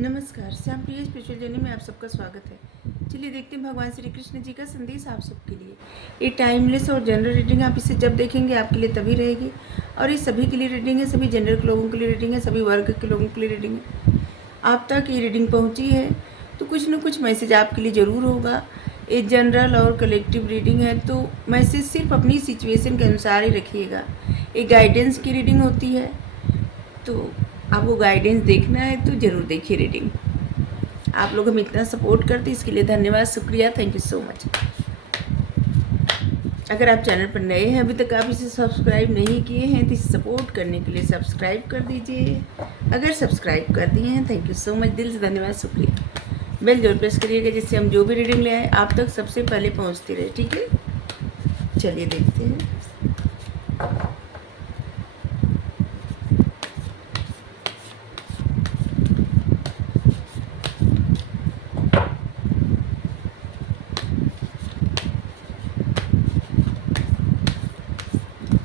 नमस्कार, श्याम प्रिय spiritual journey में आप सबका स्वागत है। चलिए देखते हैं भगवान श्री कृष्ण जी का संदेश आप सबके लिए। ये टाइमलेस और जनरल रीडिंग, आप इसे जब देखेंगे आपके लिए तभी रहेगी। और ये सभी के लिए रीडिंग है, सभी जनरल लोगों के लिए रीडिंग है, सभी वर्ग के लोगों के लिए रीडिंग है। आप तक ये रीडिंग पहुँची है तो कुछ न कुछ मैसेज आपके लिए ज़रूर होगा। ये जनरल और कलेक्टिव रीडिंग है तो मैसेज सिर्फ अपनी सिचुएशन के अनुसार ही रखिएगा। ये गाइडेंस की रीडिंग होती है, तो आपको गाइडेंस देखना है तो ज़रूर देखिए रीडिंग। आप लोग हमें इतना सपोर्ट करते इसके लिए धन्यवाद, शुक्रिया, थैंक यू सो मच। अगर आप चैनल पर नए हैं, अभी तक आप इसे सब्सक्राइब नहीं किए हैं तो इसे सपोर्ट करने के लिए सब्सक्राइब कर दीजिए। अगर सब्सक्राइब कर दिए हैं, थैंक यू सो मच, दिल से धन्यवाद, शुक्रिया। बेल जरूर प्रेस करिएगा जिससे हम जो भी रीडिंग ले आए आप तक सबसे पहले पहुँचती रहे, ठीक है। चलिए देखते हैं।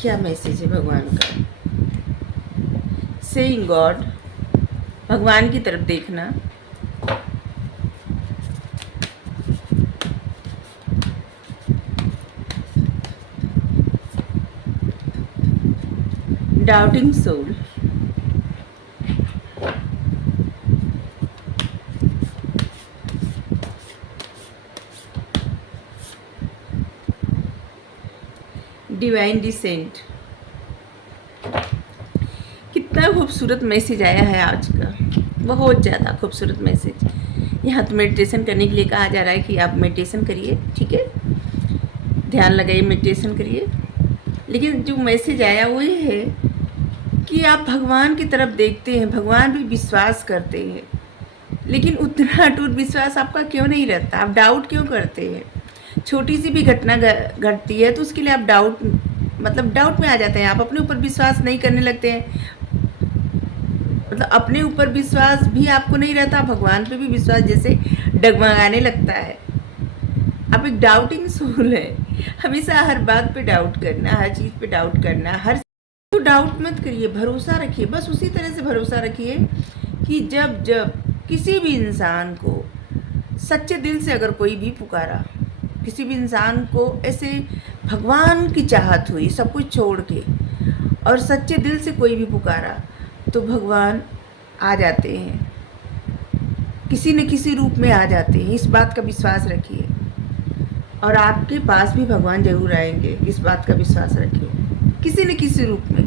क्या मैसेज है भगवान का। सेइंग गॉड, भगवान की तरफ देखना। Doubting soul, divine descent. कितना खूबसूरत मैसेज आया है आज का, बहुत ज़्यादा खूबसूरत मैसेज। यहाँ तो मेडिटेशन करने के लिए कहा जा रहा है कि आप मेडिटेशन करिए, ठीक है, ध्यान लगाइए, मेडिटेशन करिए। लेकिन जो मैसेज आया वो ये है कि आप भगवान की तरफ देखते हैं, भगवान भी विश्वास करते हैं, लेकिन उतना अटूट विश्वास आपका क्यों नहीं रहता। आप डाउट क्यों करते हैं। छोटी सी भी घटना घटती है तो उसके लिए आप डाउट में आ जाते हैं। आप अपने ऊपर विश्वास नहीं करने लगते हैं, मतलब अपने ऊपर विश्वास भी आपको नहीं रहता, भगवान पे भी विश्वास जैसे डगमगाने लगता है। आप एक डाउटिंग सोल है, हमेशा हर बात पे डाउट करना, हर चीज़ पे डाउट करना, हर तो डाउट मत करिए, भरोसा रखिए। बस उसी तरह से भरोसा रखिए कि जब जब किसी भी इंसान को सच्चे दिल से अगर कोई भी पुकारा, किसी भी इंसान को ऐसे भगवान की चाहत हुई सब कुछ छोड़ के और सच्चे दिल से कोई भी पुकारा तो भगवान आ जाते हैं, किसी न किसी रूप में आ जाते हैं। इस बात का विश्वास रखिए और आपके पास भी भगवान जरूर आएंगे, इस बात का विश्वास रखिए, किसी न किसी रूप में,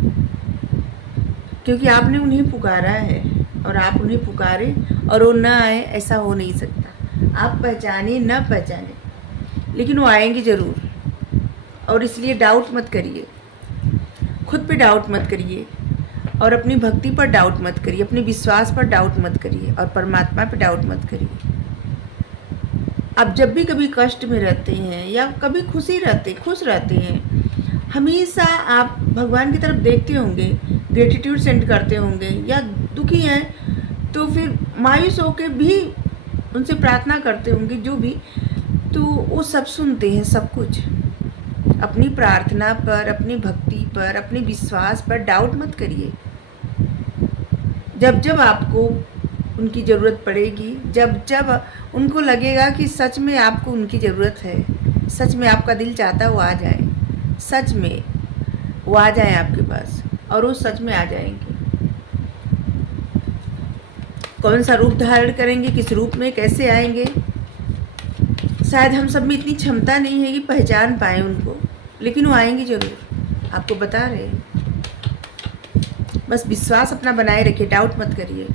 क्योंकि आपने उन्हें पुकारा है और आप उन्हें पुकारे और वो ना आए, ऐसा हो नहीं सकता। आप पहचाने न पहचाने लेकिन वो आएंगे ज़रूर। और इसलिए डाउट मत करिए, खुद पे डाउट मत करिए और अपनी भक्ति पर डाउट मत करिए, अपने विश्वास पर डाउट मत करिए और परमात्मा पे डाउट मत करिए। आप जब भी कभी कष्ट में रहते हैं या कभी खुश रहते हैं, हमेशा आप भगवान की तरफ देखते होंगे, ग्रेटिट्यूड सेंड करते होंगे, या दुखी हैं तो फिर मायूस होकर भी उनसे प्रार्थना करते होंगे, जो भी, तो वो सब सुनते हैं, सब कुछ। अपनी प्रार्थना पर, अपनी भक्ति पर, अपने विश्वास पर डाउट मत करिए। जब जब आपको उनकी ज़रूरत पड़ेगी, जब जब उनको लगेगा कि सच में आपको उनकी ज़रूरत है, सच में आपका दिल चाहता है वो आ जाए, सच में वो आ जाए आपके पास, और वो सच में आ जाएंगे। कौन सा रूप धारण करेंगे, किस रूप में, कैसे आएंगे, शायद हम सब में इतनी क्षमता नहीं है कि पहचान पाए उनको, लेकिन वो आएंगे ज़रूर, आपको बता रहे हैं। बस विश्वास अपना बनाए रखिए, डाउट मत करिए।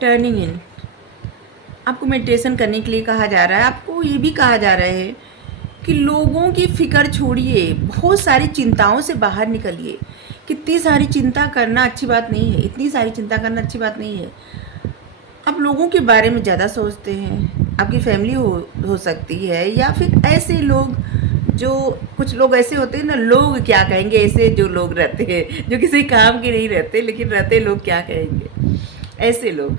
टर्निंग इन, आपको मेडिटेशन करने के लिए कहा जा रहा है। आपको ये भी कहा जा रहा है कि लोगों की फिक्र छोड़िए, बहुत सारी चिंताओं से बाहर निकलिए। कितनी सारी चिंता करना अच्छी बात नहीं है, इतनी सारी चिंता करना अच्छी बात नहीं है। आप लोगों के बारे में ज़्यादा सोचते हैं, आपकी फैमिली हो सकती है, या फिर ऐसे लोग, जो कुछ लोग ऐसे होते हैं ना, लोग क्या कहेंगे, ऐसे जो लोग रहते हैं जो किसी काम के नहीं रहते लेकिन रहते लोग क्या कहेंगे, ऐसे लोग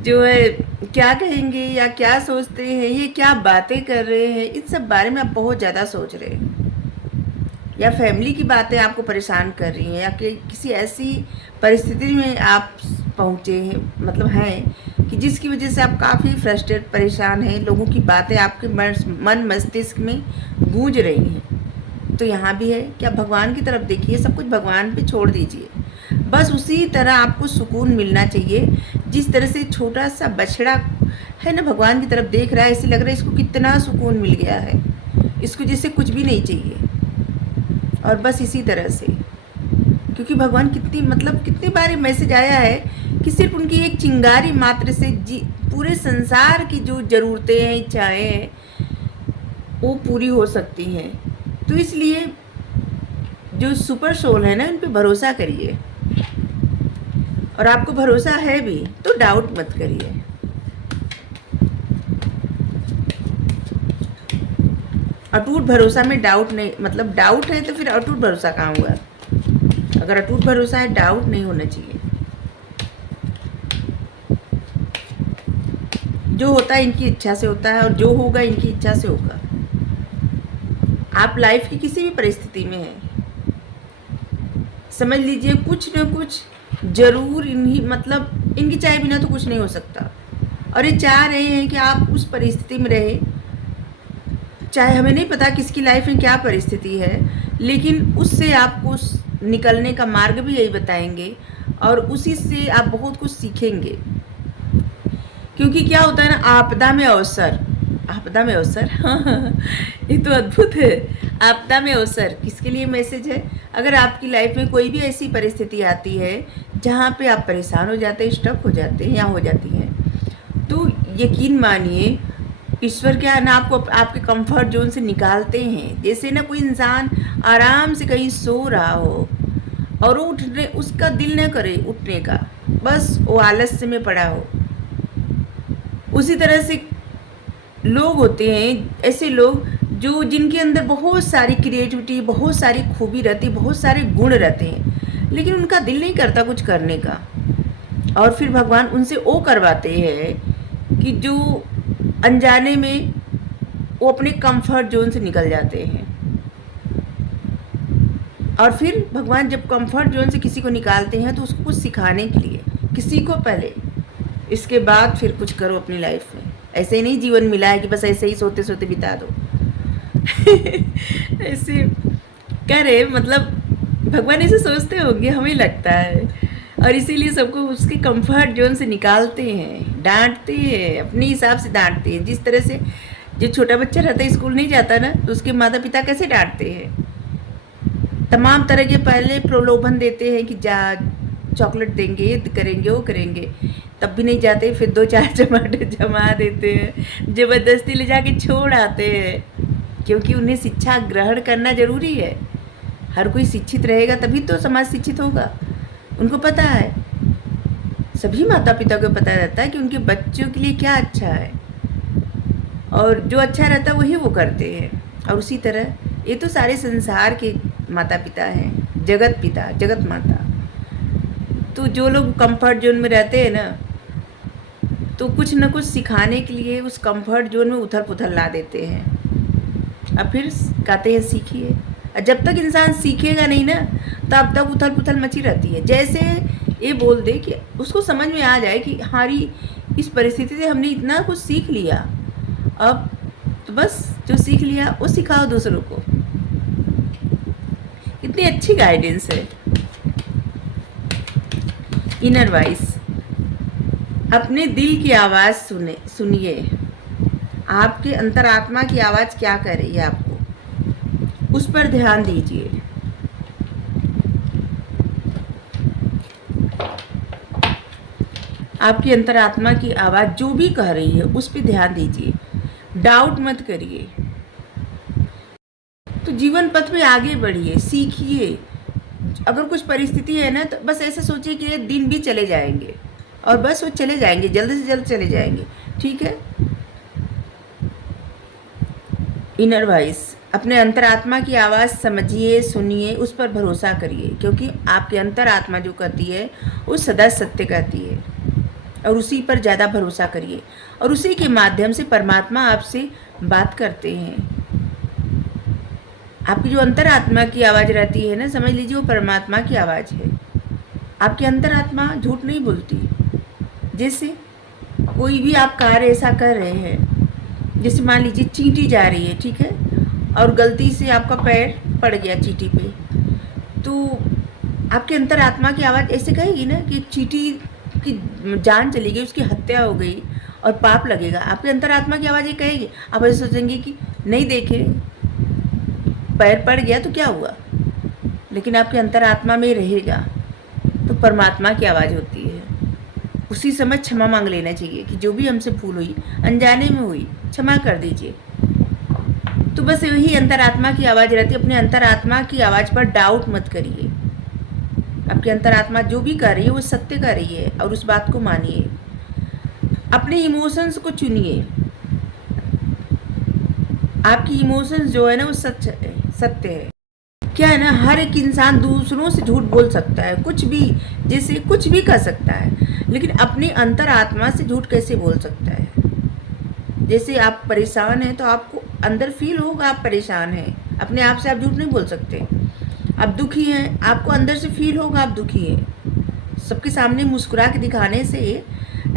जो है क्या कहेंगे या क्या सोचते हैं, ये क्या बातें कर रहे हैं, इन सब बारे में आप बहुत ज़्यादा सोच रहे हैं, या फैमिली की बातें आपको परेशान कर रही हैं, या कि किसी ऐसी परिस्थिति में आप पहुँचे हैं, मतलब हैं कि जिसकी वजह से आप काफ़ी फ्रस्ट्रेट, परेशान हैं, लोगों की बातें आपके मन मस्तिष्क में गूंज रही हैं। तो यहाँ भी है कि आप भगवान की तरफ देखिए, सब कुछ भगवान पे छोड़ दीजिए। बस उसी तरह आपको सुकून मिलना चाहिए, जिस तरह से छोटा सा बछड़ा है ना, भगवान की तरफ देख रहा है, ऐसे लग रहा है इसको कितना सुकून मिल गया है, इसको जैसे कुछ भी नहीं चाहिए। और बस इसी तरह से, क्योंकि भगवान कितनी बार मैसेज आया है कि सिर्फ उनकी एक चिंगारी मात्र से पूरे संसार की जो ज़रूरतें हैं, इच्छाएँ हैं, वो पूरी हो सकती हैं। तो इसलिए जो सुपर सोल है ना, उन पे भरोसा करिए, और आपको भरोसा है भी तो डाउट मत करिए। अटूट भरोसा में डाउट नहीं, मतलब डाउट है तो फिर अटूट भरोसा कहाँ हुआ? अगर अटूट भरोसा है, डाउट नहीं होना चाहिए। जो होता है इनकी इच्छा से होता है, और जो होगा इनकी इच्छा से होगा। आप लाइफ की किसी भी परिस्थिति में हैं, समझ लीजिए कुछ न कुछ जरूर इनकी चाहे बिना तो कुछ नहीं हो सकता, और ये चाह रहे हैं कि आप उस परिस्थिति में रहे। चाहे हमें नहीं पता किसकी लाइफ में क्या परिस्थिति है, लेकिन उससे आपको निकलने का मार्ग भी यही बताएंगे, और उसी से आप बहुत कुछ सीखेंगे। क्योंकि क्या होता है ना, आपदा में अवसर, आपदा में अवसर ये तो अद्भुत है। आपदा में अवसर किसके लिए मैसेज है? अगर आपकी लाइफ में कोई भी ऐसी परिस्थिति आती है जहाँ पे आप परेशान हो जाते हैं, स्टक हो जाते हैं या हो जाती हैं, तो यकीन मानिए ईश्वर क्या है ना, आपको आपके कंफर्ट जोन से निकालते हैं। जैसे ना कोई इंसान आराम से कहीं सो रहा हो और वो उसका दिल न करे उठने का, बस वो आलस्य में पड़ा हो, उसी तरह से लोग होते हैं, ऐसे लोग जिनके अंदर बहुत सारी क्रिएटिविटी, बहुत सारी खूबी रहती, बहुत सारे गुण रहते हैं, लेकिन उनका दिल नहीं करता कुछ करने का, और फिर भगवान उनसे वो करवाते हैं कि जो अनजाने में वो अपने कंफर्ट जोन से निकल जाते हैं। और फिर भगवान जब कंफर्ट जोन से किसी को निकालते हैं तो उसको कुछ सिखाने के लिए, किसी को पहले, इसके बाद फिर कुछ करो अपनी लाइफ में। ऐसे ही नहीं जीवन मिला है कि बस ऐसे ही सोते सोते बिता दो ऐसे करे, मतलब भगवान ऐसे सोचते होंगे, हमें लगता है, और इसीलिए सबको उसके कंफर्ट जोन से निकालते हैं, डांटते हैं, अपने हिसाब से डांटते हैं। जिस तरह से जो छोटा बच्चा रहता है, स्कूल नहीं जाता ना, तो उसके माता पिता कैसे डांटते हैं, तमाम तरह के पहले प्रलोभन देते हैं कि जा चॉकलेट देंगे, ये करेंगे, वो करेंगे, तब भी नहीं जाते, फिर 2-4 टमाटर जमा देते हैं, ज़बरदस्ती ले जाके छोड़ आते हैं, क्योंकि उन्हें शिक्षा ग्रहण करना ज़रूरी है। हर कोई शिक्षित रहेगा तभी तो समाज शिक्षित होगा। उनको पता है, सभी माता पिता को पता रहता है कि उनके बच्चों के लिए क्या अच्छा है, और जो अच्छा रहता है वही वो करते हैं। और उसी तरह ये तो सारे संसार के माता पिता हैं, जगत पिता, जगत माता। तो जो लोग कंफर्ट जोन में रहते हैं ना, तो कुछ न कुछ सिखाने के लिए उस कंफर्ट जोन में उथल पुथल ला देते हैं। अब फिर कहते हैं सीखिए, और जब तक इंसान सीखेगा नहीं ना, तब तक उथल पुथल मची रहती है। जैसे ये बोल दे कि उसको समझ में आ जाए कि हमारी इस परिस्थिति से हमने इतना कुछ सीख लिया, अब तो बस जो सीख लिया वो सिखाओ दूसरों को। कितनी अच्छी गाइडेंस है। इनर वॉइस, अपने दिल की आवाज़ सुनिए। आपके अंतरात्मा की आवाज़ क्या कर रही है आपको, उस पर ध्यान दीजिए। आपकी अंतरात्मा की आवाज़ जो भी कह रही है उस पर ध्यान दीजिए, डाउट मत करिए। तो जीवन पथ में आगे बढ़िए, सीखिए। अगर कुछ परिस्थिति है ना, तो बस ऐसे सोचिए कि ये दिन भी चले जाएंगे, और बस वो चले जाएंगे, जल्द से जल्द चले जाएंगे, ठीक है। इनर वॉइस, अपने अंतरात्मा की आवाज़ समझिए, सुनिए, उस पर भरोसा करिए, क्योंकि आपकी अंतरात्मा जो कहती है वो सदा सत्य कहती है। और उसी पर ज़्यादा भरोसा करिए, और उसी के माध्यम से परमात्मा आपसे बात करते हैं। आपकी जो अंतरात्मा की आवाज़ रहती है ना, समझ लीजिए वो परमात्मा की आवाज़ है। आपकी अंतरात्मा झूठ नहीं बोलती। जैसे कोई भी आप कार्य ऐसा कर रहे हैं, जैसे मान लीजिए चींटी जा रही है, ठीक है, और गलती से आपका पैर पड़ गया चींटी पे, तो आपके अंतरात्मा की आवाज़ ऐसे कहेगी ना कि चींटी की जान चली गई, उसकी हत्या हो गई और पाप लगेगा। आपके अंतरात्मा की आवाज़ ये कहेगी। आप ऐसे सोचेंगे कि नहीं देखे, पैर पड़ गया तो क्या हुआ, लेकिन आपके अंतरात्मा में रहेगा। तो परमात्मा की आवाज़ होती है। उसी समय क्षमा मांग लेना चाहिए कि जो भी हमसे भूल हुई, अनजाने में हुई, क्षमा कर दीजिए। तो बस वही अंतरात्मा की आवाज़ रहती है। अपने अंतरात्मा की आवाज़ पर डाउट मत करिए। आपकी अंतरात्मा जो भी कर रही है वो सत्य कर रही है, और उस बात को मानिए। अपने इमोशंस को चुनिए। आपकी इमोशंस जो है ना वो सत्य है। क्या है ना, हर एक इंसान दूसरों से झूठ बोल सकता है, कुछ भी, जैसे कुछ भी कर सकता है, लेकिन अपनी अंतरात्मा से झूठ कैसे बोल सकता है। जैसे आप परेशान हैं तो आपको अंदर फील होगा आप परेशान हैं, अपने आप से आप झूठ नहीं बोल सकते। आप दुखी हैं, आपको अंदर से फील होगा आप दुखी हैं। सबके सामने मुस्कुरा के दिखाने से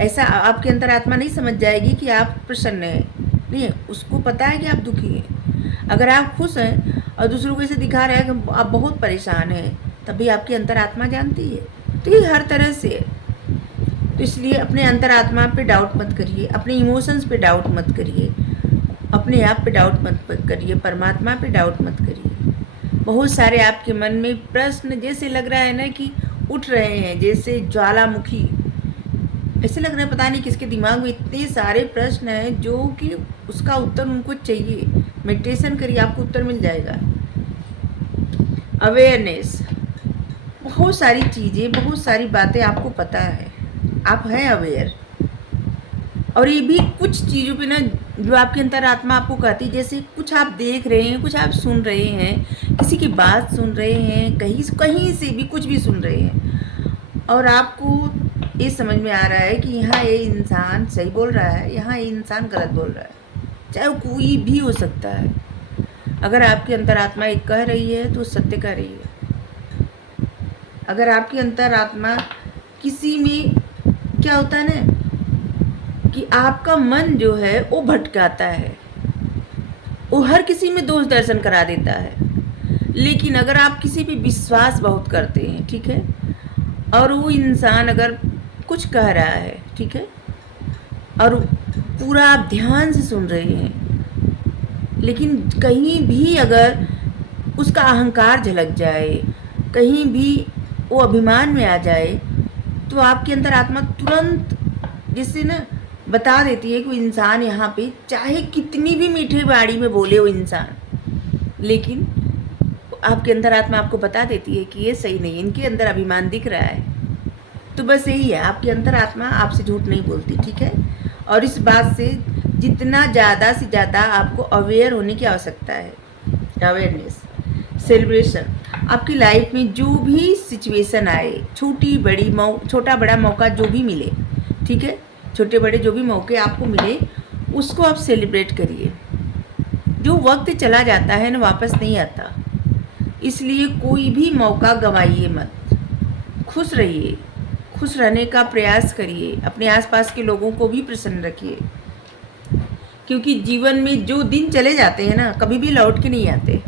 ऐसा आपके अंतरात्मा नहीं समझ जाएगी कि आप प्रसन्न हैं, नहीं, उसको पता है कि आप दुखी हैं। अगर आप खुश हैं और दूसरों को ऐसे दिखा रहे हैं कि आप बहुत परेशान हैं, तभी आपकी अंतरात्मा जानती है। तो ये हर तरह से है। तो इसलिए अपने अंतरात्मा पे डाउट मत करिए, अपने इमोशंस पे डाउट मत करिए, अपने आप पे डाउट मत करिए, परमात्मा पे डाउट मत करिए। बहुत सारे आपके मन में प्रश्न जैसे लग रहा है ना कि उठ रहे हैं, जैसे ज्वालामुखी, ऐसे लग रहा है पता नहीं किसके दिमाग में इतने सारे प्रश्न हैं जो कि उसका उत्तर उनको चाहिए। मेडिटेशन करिए, आपको उत्तर मिल जाएगा। अवेयरनेस, बहुत सारी चीज़ें, बहुत सारी बातें आपको पता है, आप हैं अवेयर। और ये भी कुछ चीज़ों पे ना जो आपकी अंतरात्मा आपको कहती है, जैसे कुछ आप देख रहे हैं, कुछ आप सुन रहे हैं, किसी की बात सुन रहे हैं, कहीं से भी कुछ भी सुन रहे हैं, और आपको ये समझ में आ रहा है कि यहाँ ये इंसान सही बोल रहा है, यहाँ ये इंसान गलत बोल रहा है, चाहे वो कोई भी हो सकता है। अगर आपकी अंतरात्मा एक कह रही है तो सत्य कह रही है। अगर आपकी अंतरात्मा किसी में, क्या होता है ना कि आपका मन जो है वो भटकाता है, वो हर किसी में दोष दर्शन करा देता है। लेकिन अगर आप किसी पे विश्वास बहुत करते हैं, ठीक है, और वो इंसान अगर कुछ कह रहा है, ठीक है, और पूरा आप ध्यान से सुन रहे हैं, लेकिन कहीं भी अगर उसका अहंकार झलक जाए, कहीं भी वो अभिमान में आ जाए, तो आपके अंदर आत्मा तुरंत जिससे ना बता देती है कि वो इंसान यहाँ पे चाहे कितनी भी मीठे बाड़ी में बोले वो इंसान, लेकिन आपके अंदर आत्मा आपको बता देती है कि ये सही नहीं, इनके अंदर अभिमान दिख रहा है। तो बस यही है, आपकी अंतर आत्मा आपसे झूठ नहीं बोलती, ठीक है। और इस बात से जितना ज़्यादा से ज़्यादा आपको अवेयर होने की आवश्यकता है। अवेयरनेस, सेलिब्रेशन, आपकी लाइफ में जो भी सिचुएशन आए, छोटा बड़ा मौका जो भी मिले, ठीक है, छोटे बड़े जो भी मौके आपको मिले उसको आप सेलिब्रेट करिए। जो वक्त चला जाता है ना वापस नहीं आता, इसलिए कोई भी मौका गंवाइए मत। खुश रहिए, खुश रहने का प्रयास करिए, अपने आसपास के लोगों को भी प्रसन्न रखिए, क्योंकि जीवन में जो दिन चले जाते हैं ना कभी भी लौट के नहीं आते।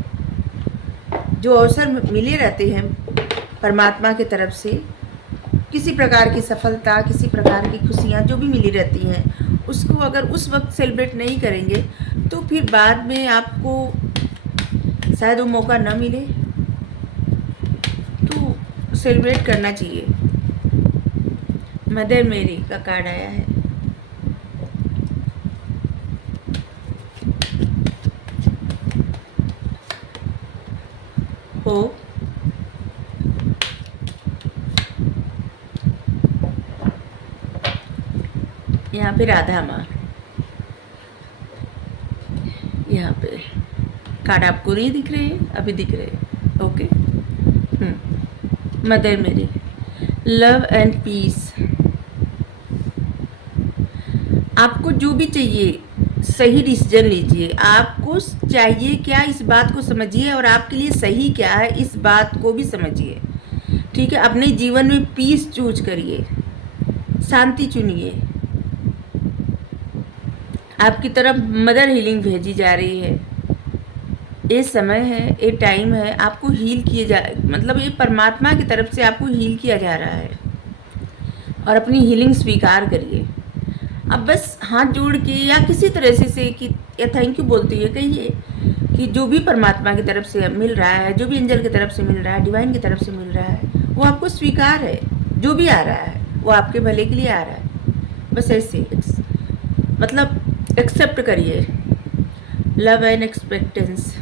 जो अवसर मिले रहते हैं परमात्मा की तरफ से, किसी प्रकार की सफलता, किसी प्रकार की खुशियाँ जो भी मिली रहती हैं, उसको अगर उस वक्त सेलिब्रेट नहीं करेंगे तो फिर बाद में आपको शायद वो मौका ना मिले। तो सेलिब्रेट करना चाहिए। मदर मेरी का कार्ड आया है। हो यहाँ पे राधा माँ, यहाँ पे कार्ड आपको नहीं दिख रहे हैं, अभी दिख रहे हैं, ओके। मदर मेरी, लव एंड पीस, आपको जो भी चाहिए सही डिसीजन लीजिए। आपको चाहिए क्या, इस बात को समझिए, और आपके लिए सही क्या है इस बात को भी समझिए। ठीक है, अपने जीवन में पीस चूज करिए, शांति चुनिए। आपकी तरफ मदर हीलिंग भेजी जा रही है। ये समय है, ये टाइम है, आपको हील किए जा, मतलब ये परमात्मा की तरफ से आपको हील किया जा रहा है, और अपनी हीलिंग स्वीकार करिए। अब बस हाथ जोड़ के या किसी तरह से कि या थैंक यू बोलते हुए कहिए कि जो भी परमात्मा की तरफ से मिल रहा है, जो भी एंजल की तरफ से मिल रहा है, डिवाइन की तरफ से मिल रहा है, वो आपको स्वीकार है। जो भी आ रहा है वो आपके भले के लिए आ रहा है। बस ऐसे मतलब एक्सेप्ट करिए। Love and एक्सपेक्टेंस।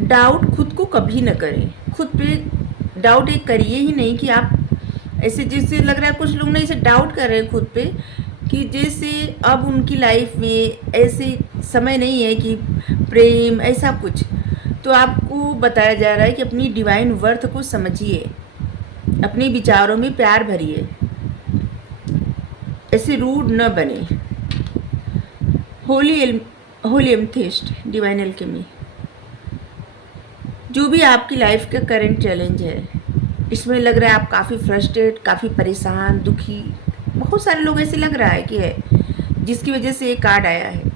डाउट खुद को कभी न करें, खुद पे डाउट एक करिए ही नहीं कि आप ऐसे, जैसे लग रहा है कुछ लोग ना इसे डाउट कर रहे हैं खुद पे कि जैसे अब उनकी लाइफ में ऐसे समय नहीं है कि प्रेम ऐसा कुछ। तो आपको बताया जा रहा है कि अपनी डिवाइन वर्थ को समझिए, अपने विचारों में प्यार भरिए, ऐसे रूड न बने। Holy amethyst divine alchemy. जो भी आपकी लाइफ का करंट चैलेंज है, इसमें लग रहा है आप काफ़ी फ्रस्ट्रेट, काफ़ी परेशान, दुखी, बहुत सारे लोग ऐसे लग रहा है कि है, जिसकी वजह से ये कार्ड आया है।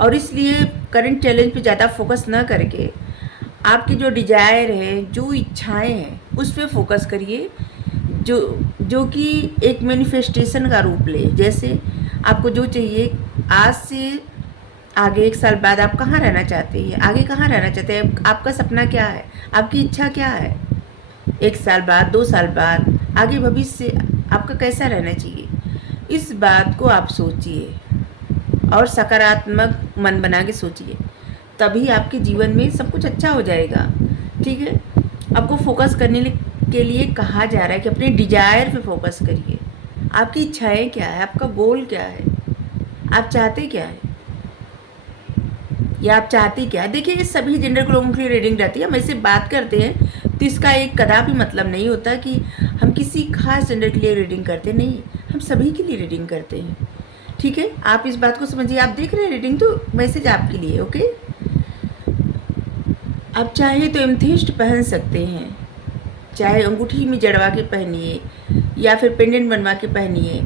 और इसलिए करंट चैलेंज पे ज़्यादा फोकस ना करके आपकी जो डिजायर है, जो इच्छाएं हैं, उस पर फोकस करिए, जो कि एक मैनिफेस्टेशन का रूप ले। जैसे आपको जो चाहिए, आज से आगे 1 साल बाद आप कहाँ रहना चाहते हैं, आगे कहाँ रहना चाहते हैं, आपका सपना क्या है, आपकी इच्छा क्या है, 1 साल बाद, 2 साल बाद, आगे भविष्य आपका कैसा रहना चाहिए, इस बात को आप सोचिए और सकारात्मक मन बना के सोचिए। तभी आपके जीवन में सब कुछ अच्छा हो जाएगा। ठीक है, आपको फोकस करने के लिए कहा जा रहा है कि अपने डिजायर पे फोकस करिए। आपकी इच्छाएं क्या है, आपका गोल क्या है, आप चाहते क्या है, या आप चाहती क्या है। देखिए, ये सभी जेंडर के लोगों के लिए रीडिंग रहती है। हम ऐसे बात करते हैं तो इसका एक कदापि मतलब नहीं होता कि हम किसी खास जेंडर के लिए रीडिंग करते नहीं, हम सभी के लिए रीडिंग करते हैं। ठीक है, आप इस बात को समझिए। आप देख रहे हैं रीडिंग, तो मैसेज आपके लिए। ओके, आप चाहे तो एमथिस्ट पहन सकते हैं, चाहे अंगूठी में जड़वा के पहनिए, या फिर पेंडेंट बनवा के पहनिए,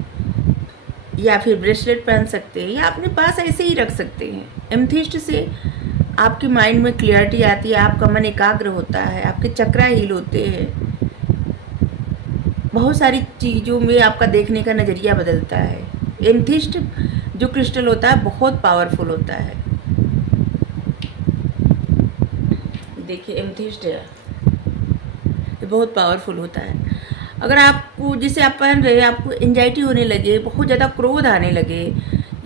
या फिर ब्रेसलेट पहन सकते हैं, या अपने पास ऐसे ही रख सकते हैं। एमथिस्ट से आपके माइंड में क्लियरिटी आती है, आपका मन एकाग्र होता है, आपके चक्रा हील होते हैं, बहुत सारी चीज़ों में आपका देखने का नज़रिया बदलता है। एमथिस्ट जो क्रिस्टल होता है बहुत पावरफुल होता है। देखिए, एमथिस्ट है, ये बहुत पावरफुल होता है। अगर आपको, जिसे आप पहन रहे हैं, आपको एंजाइटी होने लगे, बहुत ज़्यादा क्रोध आने लगे,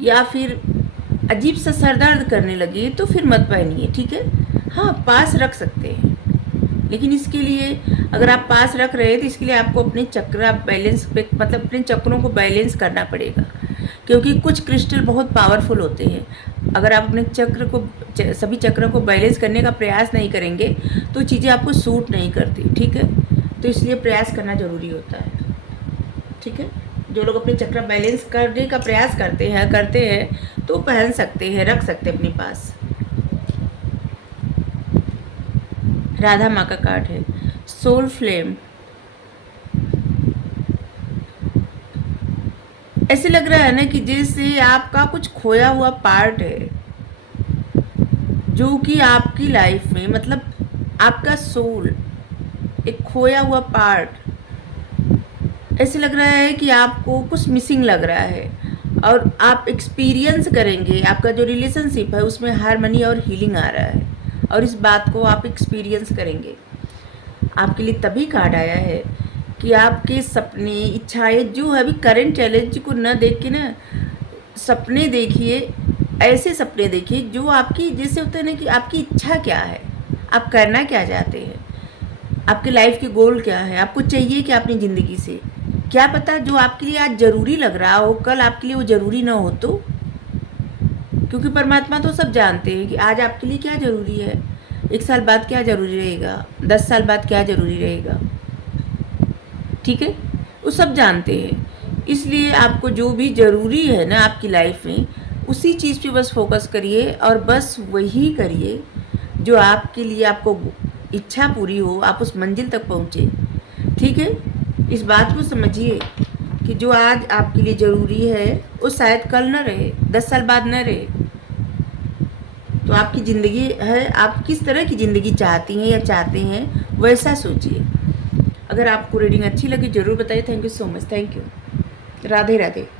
या फिर अजीब सा सर दर्द करने लगे, तो फिर मत पहनिए। ठीक है, हाँ, पास रख सकते हैं, लेकिन इसके लिए अगर आप पास रख रहे हैं तो इसके लिए आपको अपने चक्र बैलेंस पे, मतलब अपने चक्रों को बैलेंस करना पड़ेगा, क्योंकि कुछ क्रिस्टल बहुत पावरफुल होते हैं। अगर आप अपने चक्र को, सभी चक्रों को बैलेंस करने का प्रयास नहीं करेंगे तो चीज़ें आपको सूट नहीं करती। ठीक है, तो इसलिए प्रयास करना ज़रूरी होता है। ठीक है, जो लोग अपने चक्र बैलेंस करने का प्रयास करते हैं तो पहन सकते हैं, रख सकते हैं अपने पास। राधा माँ का कार्ड है, सोल फ्लेम। ऐसे लग रहा है ना कि जैसे आपका कुछ खोया हुआ पार्ट है, जो कि आपकी लाइफ में, मतलब आपका सोल, एक खोया हुआ पार्ट। ऐसे लग रहा है कि आपको कुछ मिसिंग लग रहा है, और आप एक्सपीरियंस करेंगे, आपका जो रिलेशनशिप है उसमें हार्मनी और हीलिंग आ रहा है, और इस बात को आप एक्सपीरियंस करेंगे। आपके लिए तभी कार्ड आया है कि आपके सपने, इच्छाएं जो है, अभी करंट चैलेंज को न देख के ना सपने देखिए, ऐसे सपने देखिए जो आपकी, जैसे होता है ना कि आपकी इच्छा क्या है, आप करना क्या चाहते हैं, आपके लाइफ के गोल क्या है, आपको चाहिए क्या अपनी ज़िंदगी से। क्या पता जो आपके लिए आज ज़रूरी लग रहा हो, कल आपके लिए वो ज़रूरी ना हो। तो क्योंकि परमात्मा तो सब जानते हैं कि आज आपके लिए क्या ज़रूरी है, 1 साल बाद क्या ज़रूरी रहेगा, 10 साल बाद क्या ज़रूरी रहेगा। ठीक है, वो सब जानते हैं। इसलिए आपको जो भी ज़रूरी है ना आपकी लाइफ में, उसी चीज़ पे बस फोकस करिए और बस वही करिए जो आपके लिए, आपको इच्छा पूरी हो, आप उस मंजिल तक पहुँचे। ठीक है, इस बात को समझिए कि जो आज आपके लिए ज़रूरी है वो शायद कल न रहे, 10 साल बाद न रहे। तो आपकी ज़िंदगी है, आप किस तरह की ज़िंदगी चाहती हैं या चाहते हैं, वैसा सोचिए। अगर आपको रीडिंग अच्छी लगी ज़रूर बताइए। Thank you so much. Thank you. Radhe Radhe.